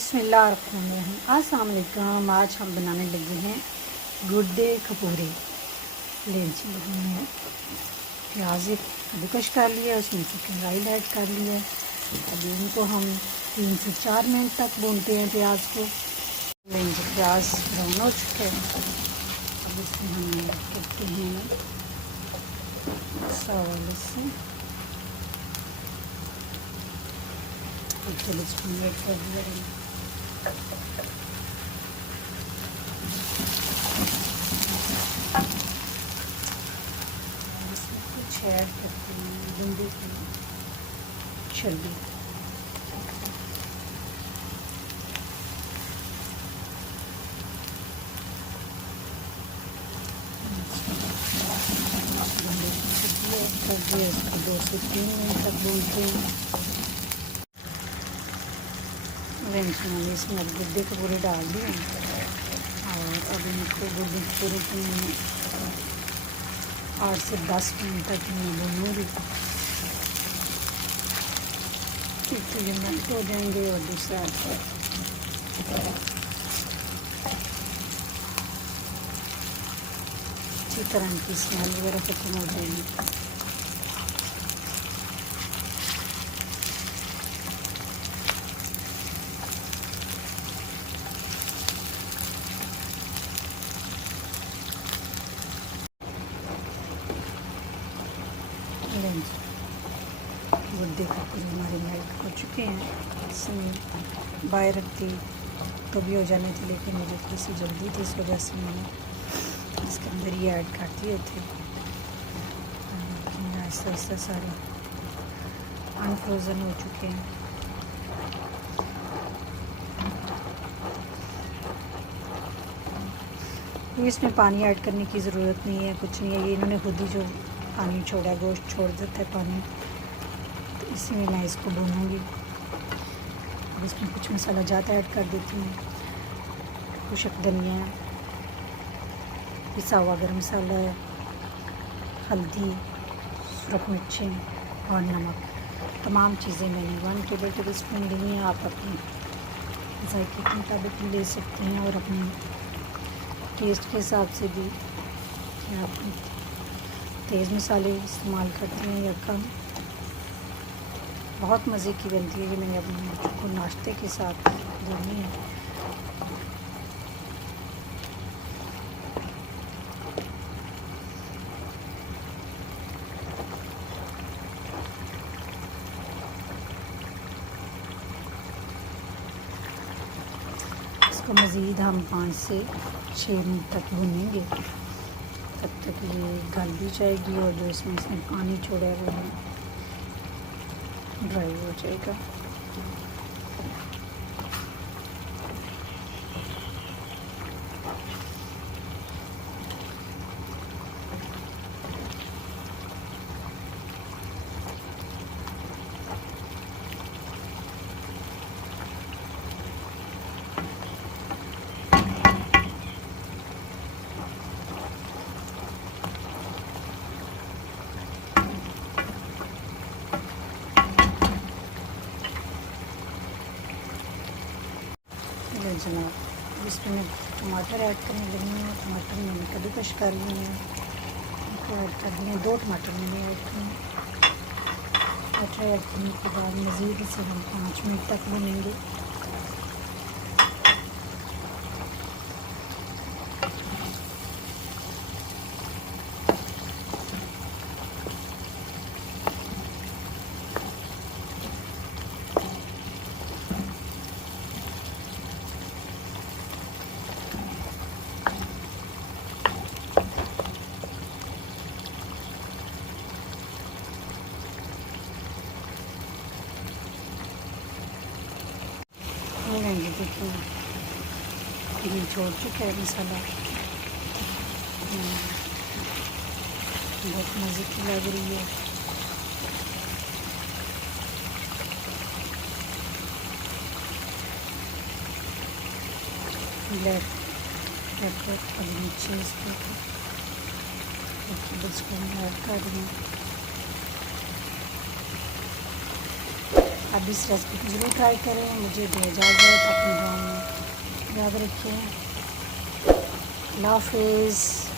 बिस्मिल्लाहिर्रहमानिर्रहीम। अस्सलाम वालेकुम। आज हम बनाने लगे हैं गुड्डे कपूरे। लेंची में प्याज कद्दूकस कर लिया, उसमें चिकन ऑयल ऐड कर लिया। अभी इनको हम 3 से 4 मिनट तक भूनते हैं प्याज को। लेंची प्याज ब्राउन हो चुके हैं। अब इसमें हम ऐड करते हैं सावा लहसुन, 1 टेबलस्पून ऐड कर दिया। इसमें कुछ ऐड करते हैं भिंडी की छली, इसको 2 से 3 मिनट तक भूनते हैं। मैंने इसमें गुड्डे कपूरे डाल दिए और अब इनको गुड्डे कपूरे को मैंने 8 से 10 मिनट तक मैं भूनूँगी। एक तो ये मेल्ट हो जाएंगे और दूसरा अच्छी तरह की स्मेल वगैरह खत्म हो जाएगी। गुड्डे कपूरे हमारे मेल्ट हो चुके हैं। इसमें बाहर रखती तो भी हो जाने थे, लेकिन मुझे थोड़ी सी जल्दी थी, इस वजह से मैंने इसके अंदर ही ऐड कर दिए थे। ऐसा ऐसा सारे अनफ्रोज़न हो चुके हैं। इसमें पानी ऐड करने की ज़रूरत नहीं है, कुछ नहीं है। ये इन्होंने खुद ही जो पानी छोड़ा, गोश्त छोड़ देता है पानी, तो इसमें मैं इसको भूनूँगी। अब इसमें कुछ मसाला ज़्यादा ऐड कर देती हूँ। खुशक धनिया, पिसा हुआ गरम मसाला, हल्दी, सुरख मिर्चें और नमक, तमाम चीज़ें मैंने 1 टेबलस्पून ली हैं। आप अपने जायके के मुताबिक ले सकते हैं और अपने टेस्ट के हिसाब से भी आप तेज़ मसाले इस्तेमाल करते हैं या कम। बहुत मज़े की बनती है। ये मैंने अपने बच्चों को नाश्ते के साथ देनी है। इसको मज़ीद हम 5 से 6 मिनट तक भूनेंगे, तब तक ये गल भी जाएगी और जो इसमें पानी छोड़ा है वो ड्राई हो जाएगा। जनाब इसमें मैं टमाटर ऐड करने लगी हूँ। टमाटर मैंने कद्दूकस कर लिए हैं, उनको ऐड कर दिए। 2 टमाटर मैंने ऐड किए। टमाटर ऐड करने के बाद मज़ीद इसे हम 5 मिनट तक भूनेंगे। देखिए ये छोड़ चुका है मसाला, बहुत मज़े की लग रही है। ब्लैक पेपर और नीचे इसको ऐड कर दें। आप इस रेसिपी को ज़रूर ट्राई करें। मुझे दो इजाज़त, अपनी दुआ में याद रखिए। अल्लाह हाफ़िज़।